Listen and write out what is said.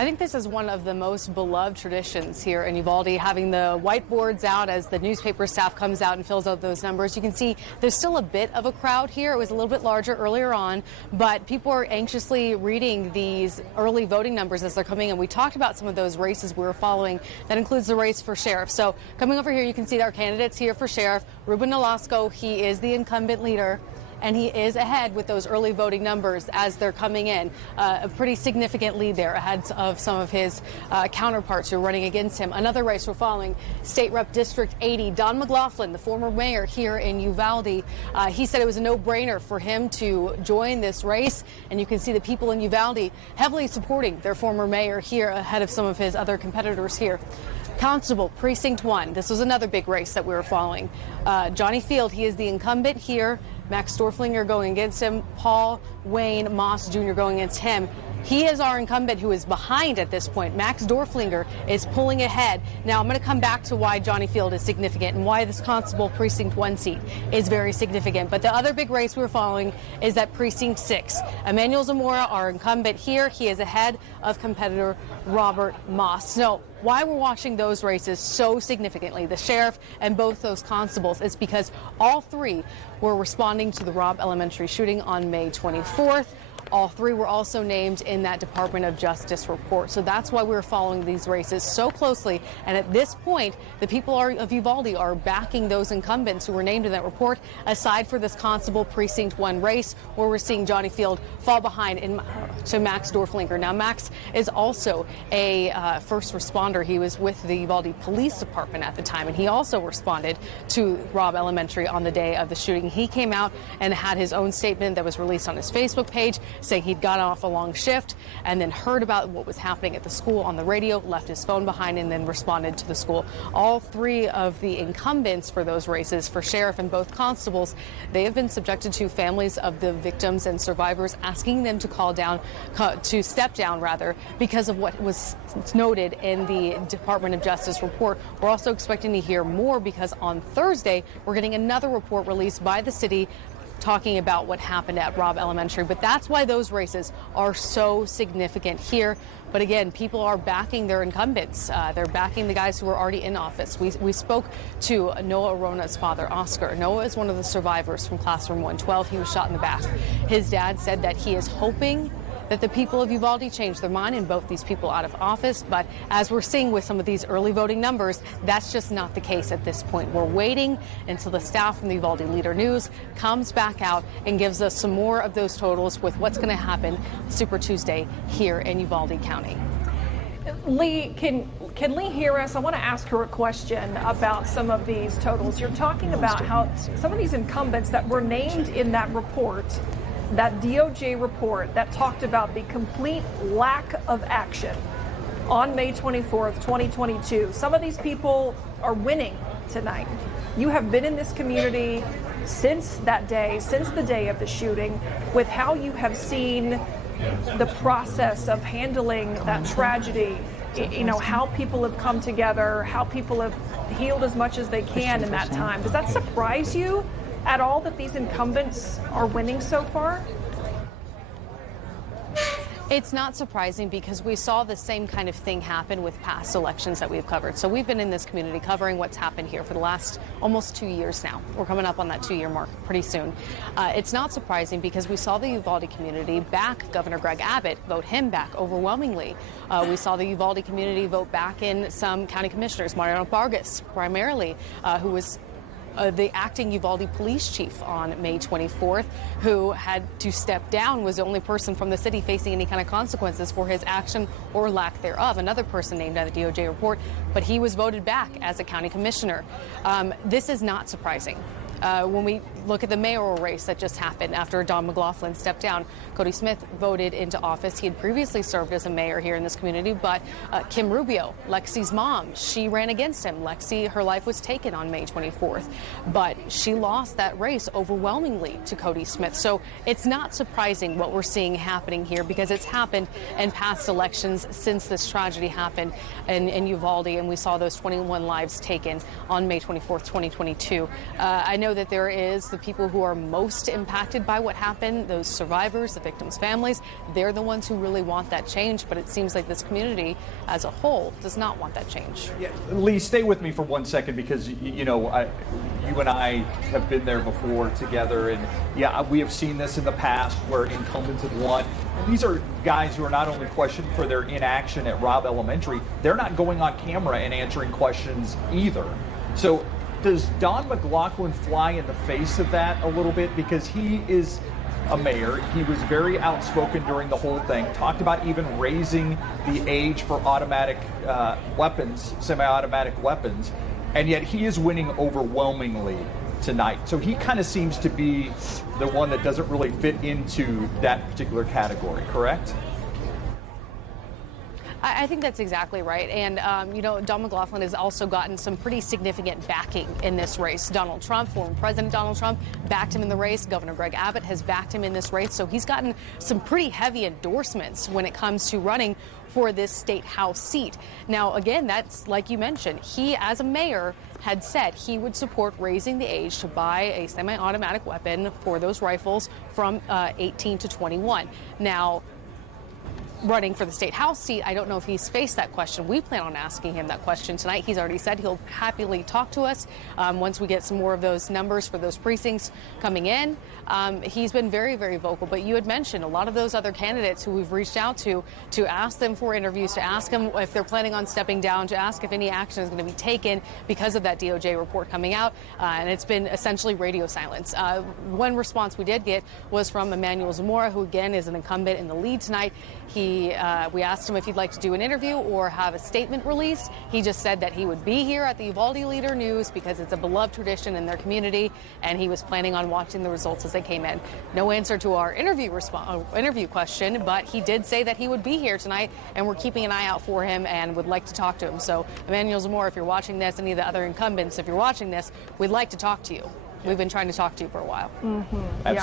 I think this is one of the most beloved traditions here in Uvalde, having the whiteboards out as the newspaper staff comes out and fills out those numbers. You can see there's still a bit of a crowd here. It was a little bit larger earlier on, but people are anxiously reading these early voting numbers as they're coming in. We talked about some of those races we were following. That includes the race for sheriff. So coming over here, you can see our candidates here for sheriff. Ruben Nolasco, he is the incumbent leader, and he is ahead with those early voting numbers as they're coming in. A pretty significant lead there ahead of some of his counterparts who are running against him. Another race we're following, State Rep District 80, Don McLaughlin, the former mayor here in Uvalde. He said it was a no-brainer for him to join this race, and you can see the people in Uvalde heavily supporting their former mayor here ahead of some of his other competitors here. Constable, Precinct 1. This was another big race that we were following. Johnny Field, he is the incumbent here. Max Dorflinger going against him. Paul Wayne Moss Jr. going against him. He is our incumbent who is behind at this point. Max Dorflinger is pulling ahead. Now, I'm going to come back to why Johnny Field is significant and why this Constable Precinct 1 seat is very significant. But the other big race we're following is that Precinct 6. Emmanuel Zamora, our incumbent here, he is ahead of competitor Robert Moss. So why we're watching those races so significantly, the sheriff and both those constables, is because all three were responding to the Robb Elementary shooting on May 24th. All three were also named in that Department of Justice report. So that's why we're following these races so closely. And at this point, the people of Uvalde are backing those incumbents who were named in that report, aside for this Constable Precinct 1 race, where we're seeing Johnny Field fall behind to Max Dorflinger. Now, Max is also a first responder. He was with the Uvalde Police Department at the time, and he also responded to Robb Elementary on the day of the shooting. He came out and had his own statement that was released on his Facebook page, saying he'd got off a long shift and then heard about what was happening at the school on the radio, left his phone behind, and then responded to the school. All three of the incumbents for those races, for sheriff and both constables, they have been subjected to families of the victims and survivors asking them to step down rather, because of what was noted in the Department of Justice report. We're also expecting to hear more because on Thursday, we're getting another report released by the city talking about what happened at Robb Elementary. But that's why those races are so significant here. But again, people are backing their incumbents. They're backing the guys who are already in office. We spoke to Noah Arona's father, Oscar. Noah is one of the survivors from Classroom 112. He was shot in the back. His dad said that he is hoping that the people of Uvalde change their mind and vote these people out of office. But as we're seeing with some of these early voting numbers, that's just not the case at this point. We're waiting until the staff from the Uvalde Leader News comes back out and gives us some more of those totals with what's going to happen Super Tuesday here in Uvalde County. Lee, can Lee hear us? I want to ask her a question about some of these totals. You're talking about how some of these incumbents that were named in that report, that DOJ report that talked about the complete lack of action on May 24th, 2022. Some of these people are winning tonight. You have been in this community since that day, since the day of the shooting, with how you have seen the process of handling that tragedy, you know, how people have come together, how people have healed as much as they can in that time. Does that surprise you at all that these incumbents are winning so far? It's not surprising because we saw the same kind of thing happen with past elections that we've covered. So we've been in this community covering what's happened here for the last almost 2 years now. We're coming up on that 2-year mark pretty soon. It's not surprising because we saw the Uvalde community back Governor Greg Abbott, vote him back overwhelmingly. We saw the Uvalde community vote back in some county commissioners, Mariano Vargas primarily, who was the acting Uvalde police chief on May 24th, who had to step down, was the only person from the city facing any kind of consequences for his action or lack thereof. Another person named on the DOJ report, but he was voted back as a county commissioner. This is not surprising. When we look at the mayoral race that just happened after Don McLaughlin stepped down, Cody Smith voted into office. He had previously served as a mayor here in this community, but Kim Rubio, Lexi's mom, she ran against him. Lexi, her life was taken on May 24th, but she lost that race overwhelmingly to Cody Smith. So it's not surprising what we're seeing happening here, because it's happened in past elections since this tragedy happened in Uvalde, and we saw those 21 lives taken on May 24th, 2022. I know that there is the people who are most impacted by what happened, those survivors, the victims' families. They're the ones who really want that change, but it seems like this community as a whole does not want that change. Yeah, Lee, stay with me for 1 second, because you and I have been there before together, and yeah, we have seen this in the past where incumbents have won. And these are guys who are not only questioned for their inaction at Robb Elementary, they're not going on camera and answering questions either. So does Don McLaughlin fly in the face of that a little bit? Because he is a mayor. He was very outspoken during the whole thing, talked about even raising the age for automatic weapons, semi-automatic weapons, and yet he is winning overwhelmingly tonight. So he kind of seems to be the one that doesn't really fit into that particular category, correct? I think that's exactly right. And, Don McLaughlin has also gotten some pretty significant backing in this race. Donald Trump, former President Donald Trump, backed him in the race. Governor Greg Abbott has backed him in this race. So he's gotten some pretty heavy endorsements when it comes to running for this state house seat. Now, again, that's like you mentioned, he as a mayor had said he would support raising the age to buy a semi-automatic weapon for those rifles from 18 to 21. Now, running for the state house seat, I don't know if he's faced that question. We plan on asking him that question tonight. He's already said he'll happily talk to us once we get some more of those numbers for those precincts coming in. He's been very, very vocal. But you had mentioned a lot of those other candidates who we've reached out to ask them for interviews, to ask them if they're planning on stepping down, to ask if any action is going to be taken because of that DOJ report coming out. And it's been essentially radio silence. One response we did get was from Emmanuel Zamora, who again is an incumbent in the lead tonight. We asked him if he'd like to do an interview or have a statement released. He just said that he would be here at the Uvalde Leader News because it's a beloved tradition in their community, and he was planning on watching the results as they came in. No answer to our interview question, but he did say that he would be here tonight, and we're keeping an eye out for him and would like to talk to him. So, Emmanuel Zamora, if you're watching this, any of the other incumbents, if you're watching this, we'd like to talk to you. We've been trying to talk to you for a while. Absolutely.